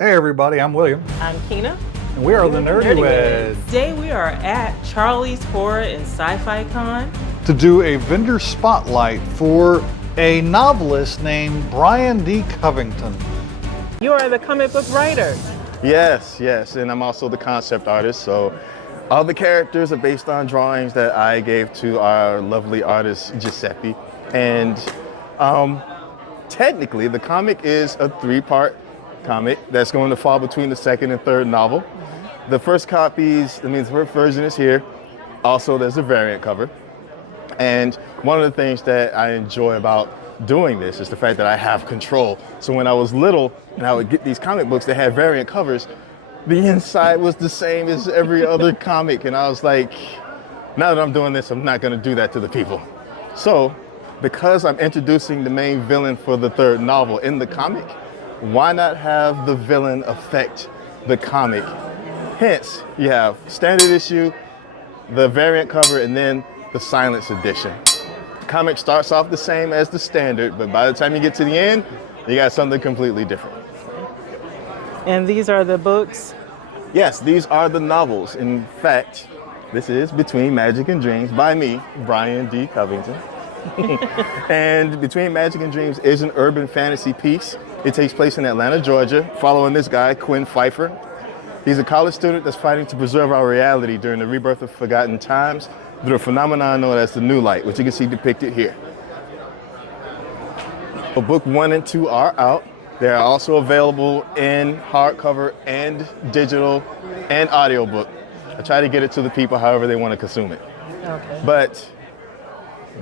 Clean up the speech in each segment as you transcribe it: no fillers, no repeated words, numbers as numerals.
Hey everybody, I'm William, I'm Kina. and we are the Nerdyweds. Today we are at Charlie's Horror and Sci-Fi Con. To do a vendor spotlight for a novelist named Bryan D. Covington. You are the comic book writer. Yes, and I'm also the concept artist, so all the characters are based on drawings that I gave to our lovely artist, Scifi. And technically, the comic is a 3-part comic that's going to fall between the second and third novel. The first copies, the first version is here. Also, there's a variant cover. And one of the things that I enjoy about doing this is the fact that I have control. So when I was little and I would get these comic books that had variant covers, the inside was the same as every other comic. And I was like, now that I'm doing this, I'm not gonna do that to the people. So because I'm introducing the main villain for the third novel in the comic, why not have the villain affect the comic? Hence, you have standard issue, the variant cover, and then the silence edition. The comic starts off the same as the standard, but by the time you get to the end, you got something completely different. And these are the books? Yes, these are the novels. In fact, this is Between Magic and Dreams by me, Bryan D. Covington. And Between Magic and Dreams is an urban fantasy piece. It takes place in Atlanta, Georgia, following this guy, Quinn Pfeiffer. He's a college student that's fighting to preserve our reality during the rebirth of forgotten times through a phenomenon known as the New Light, which you can see depicted here. So book 1 and 2 are out. They are also available in hardcover and digital and audiobook. I try to get it to the people however they want to consume it. Okay. But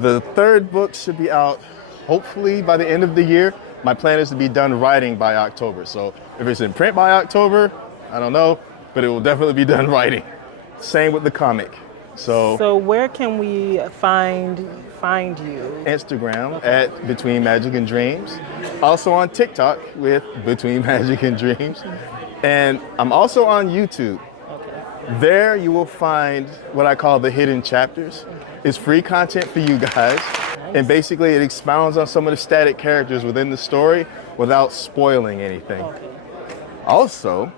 the third book should be out hopefully by the end of the year. My plan is to be done writing by October. So if it's in print by October, I don't know, but it will definitely be done writing. Same with the comic. So where can we find you? Instagram at Between Magic and Dreams. Also on TikTok with Between Magic and Dreams. And I'm also on YouTube. Okay. There you will find what I call the hidden chapters. It's free content for you guys. And basically it expounds on some of the static characters within the story without spoiling anything. Okay. Also,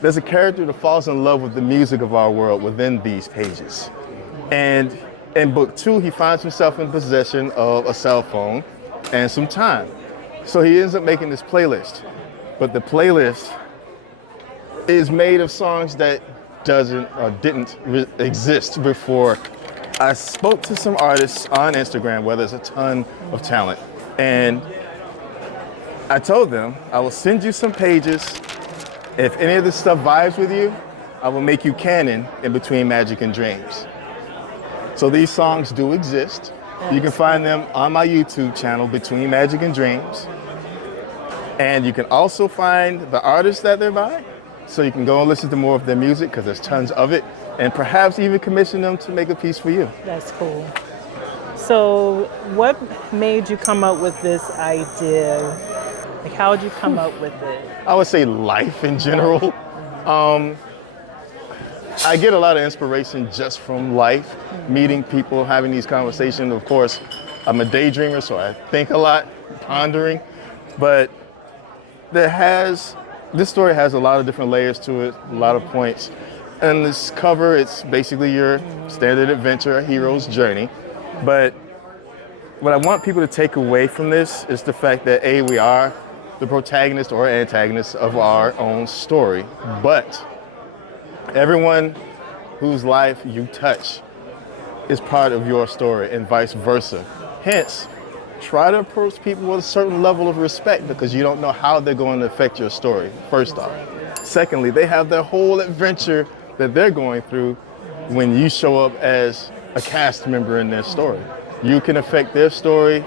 there's a character that falls in love with the music of our world within these pages. And in book 2, he finds himself in possession of a cell phone and some time. So he ends up making this playlist. But the playlist is made of songs that didn't exist before. I spoke to some artists on Instagram where there's a ton of talent. And I told them, I will send you some pages. If any of this stuff vibes with you, I will make you canon in Between Magic and Dreams. So these songs do exist. You can find them on my YouTube channel, Between Magic and Dreams. And you can also find the artists that they're by. So you can go and listen to more of their music because there's tons of it. And perhaps even commission them to make a piece for you. That's cool. So what made you come up with this idea? Like, how did you come up with it? I would say life in general. I get a lot of inspiration just from life, meeting people, having these conversations. Of course, I'm a daydreamer, so I think a lot, pondering. But this story has a lot of different layers to it, a lot of points. And this cover, it's basically your standard adventure, a hero's journey. But what I want people to take away from this is the fact that we are the protagonist or antagonist of our own story. But everyone whose life you touch is part of your story and vice versa. Hence, try to approach people with a certain level of respect because you don't know how they're going to affect your story, first off. Secondly, they have their whole adventure that they're going through when you show up as a cast member in their story. You can affect their story,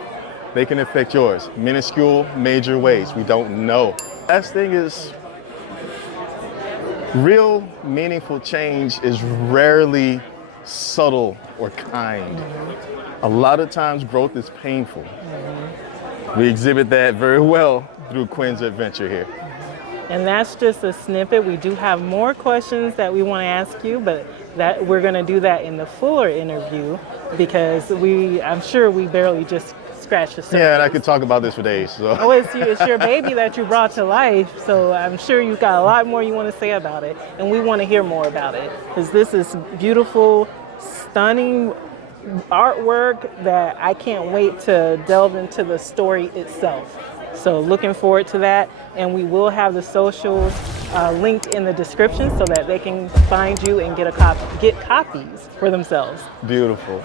they can affect yours. Minuscule, major ways, we don't know. Last thing is, real meaningful change is rarely subtle or kind. A lot of times growth is painful. We exhibit that very well through Quinn's adventure here. And that's just a snippet. We do have more questions that we want to ask you, but that we're going to do that in the fuller interview because I'm sure we barely just scratch the surface. Yeah, and I could talk about this for days. So. Oh, it's your baby that you brought to life, so I'm sure you've got a lot more you want to say about it, and we want to hear more about it, because this is beautiful, stunning artwork that I can't wait to delve into the story itself. So looking forward to that, and we will have the socials linked in the description so that they can find you and get copies for themselves. Beautiful.